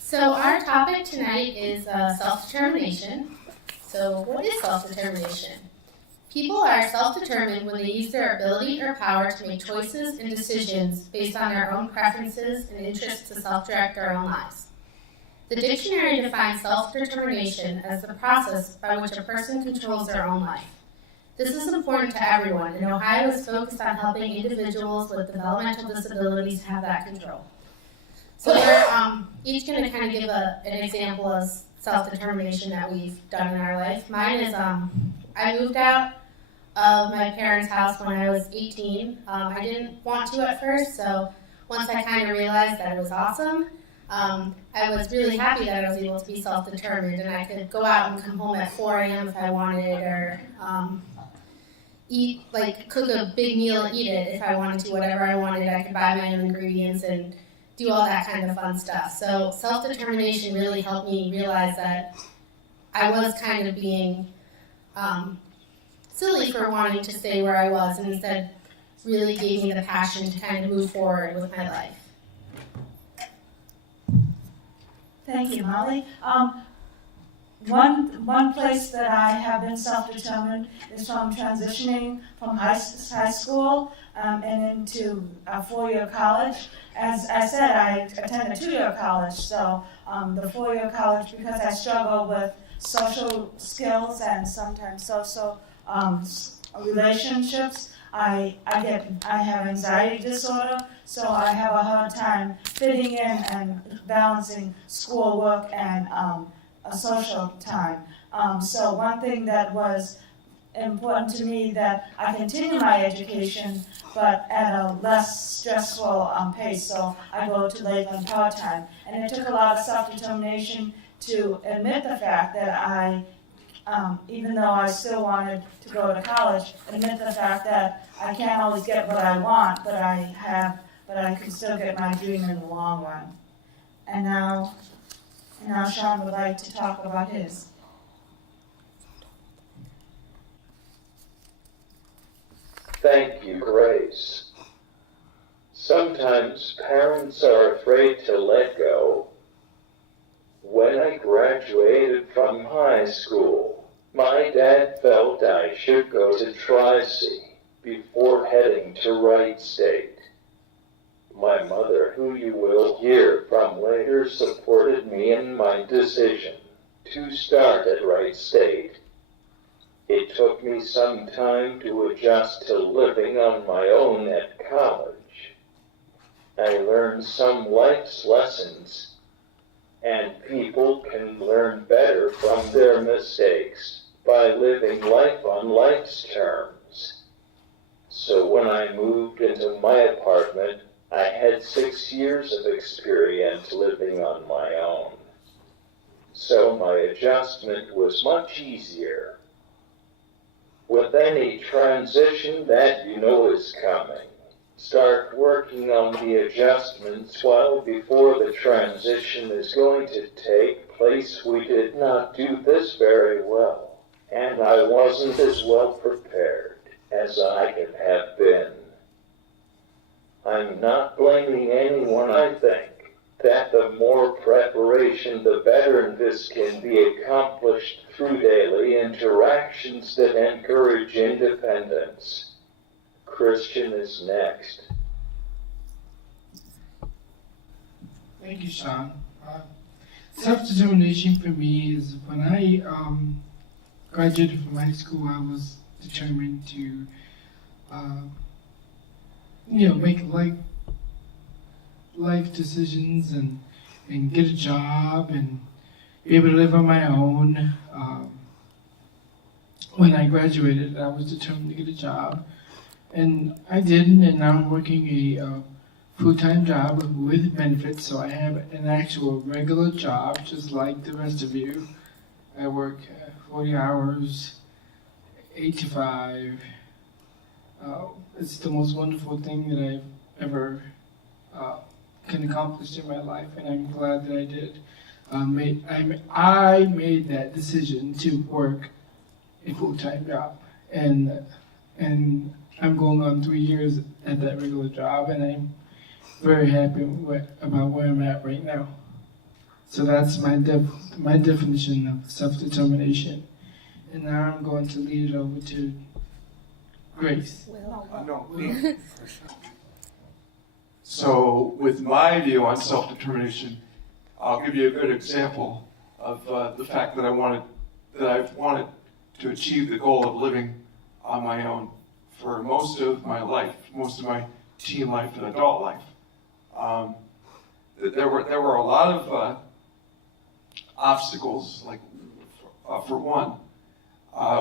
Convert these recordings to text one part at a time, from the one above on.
So our topic tonight is self-determination. So what is self-determination? People are self-determined when they use their ability or power to make choices and decisions based on their own preferences and interests to self-direct their own lives. The dictionary defines self-determination as the process by which a person controls their own life. This is important to everyone, and Ohio is focused on helping individuals with developmental disabilities have that control. So we're each going to kind of give an example of self-determination that we've done in our life. Mine is I moved out of my parents' house when I was 18. I didn't want to at first, so once I kind of realized that it was awesome, I was really happy that I was able to be self-determined, and I could go out and come home at 4 a.m. if I wanted, or cook a big meal and eat it if I wanted to, whatever I wanted. I could buy my own ingredients and do all that kind of fun stuff. So self-determination really helped me realize that I was kind of being silly for wanting to stay where I was, and instead really gave me the passion to kind of move forward with my life. Thank you, Molly. One place that I have been self-determined is from transitioning from high school and into a four-year college. As I said, I attended a two-year college, so the four-year college, because I struggle with social skills and sometimes social relationships, I have anxiety disorder, so I have a hard time fitting in and balancing schoolwork and a social time. So one thing that was important to me, that I continue my education, but at a less stressful pace. So I go to Lakeland part-time. And it took a lot of self-determination to admit the fact that I, even though I still wanted to go to college, admit the fact that I can't always get what I want, but I can still get my dream in the long run. And now Sean would like to talk about his. Thank you, Grace. Sometimes parents are afraid to let go. When I graduated from high school, my dad felt I should go to Tri-C before heading to Wright State. My mother, who you will hear from later, supported me in my decision to start at Wright State. It took me some time to adjust to living on my own at college. I learned some life's lessons, and people can learn better from their mistakes by living life on life's terms. So when I moved into my apartment, I had 6 years of experience living on my own. So my adjustment was much easier. With any transition that you know is coming, start working on the adjustments while before the transition is going to take place. We did not do this very well, and I wasn't as well prepared as I could have been. I'm not blaming anyone. I think that the more preparation, the better, and this can be accomplished through daily interactions that encourage independence. Christian is next. Thank you, Sean. Self-determination for me is when I graduated from high school, I was determined to make life decisions and get a job and be able to live on my own. When I graduated, I was determined to get a job, and I did, and now I'm working a full-time job with benefits, so I have an actual regular job, just like the rest of you. I work 40 hours, 8 to 5. It's the most wonderful thing that I've ever can accomplish in my life, and I'm glad that I did. I made that decision to work a full-time job, and I'm going on 3 years at that regular job, and I'm very happy about where I'm at right now. So that's my definition of self-determination. And now I'm going to lead it over to Grace. No, me. So, with my view on self-determination, I'll give you a good example of the fact that I've wanted to achieve the goal of living on my own for most of my life, most of my teen life and adult life. There were a lot of obstacles. Like, for one,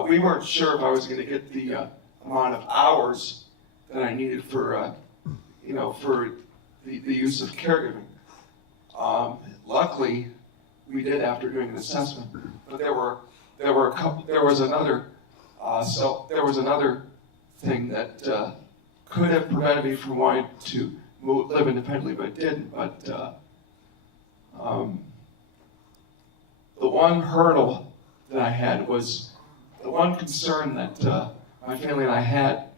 we weren't sure if I was going to get the amount of hours that I needed for for the use of caregiving. Luckily, we did after doing an assessment, but there was another thing that could have prevented me from wanting to live independently, but it didn't. But the one hurdle that I had was the one concern that my family and I had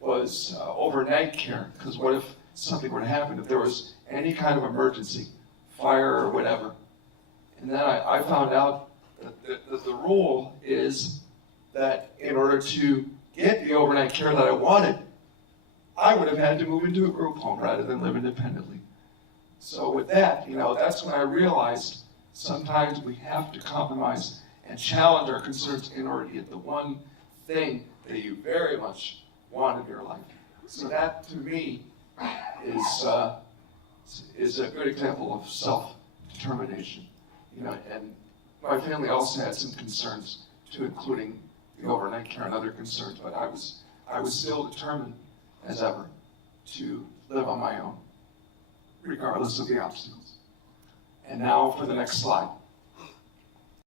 was overnight care. Because what if something were to happen, if there was any kind of emergency, fire or whatever? And then I found out that the rule is that in order to get the overnight care that I wanted, I would have had to move into a group home rather than live independently. So with that, that's when I realized sometimes we have to compromise and challenge our concerns in order to get the one thing that you very much want in your life. So that, to me, is a good example of self-determination. And my family also had some concerns too, including the overnight care and other concerns. But I was still determined as ever to live on my own, regardless of the obstacles. And now for the next slide.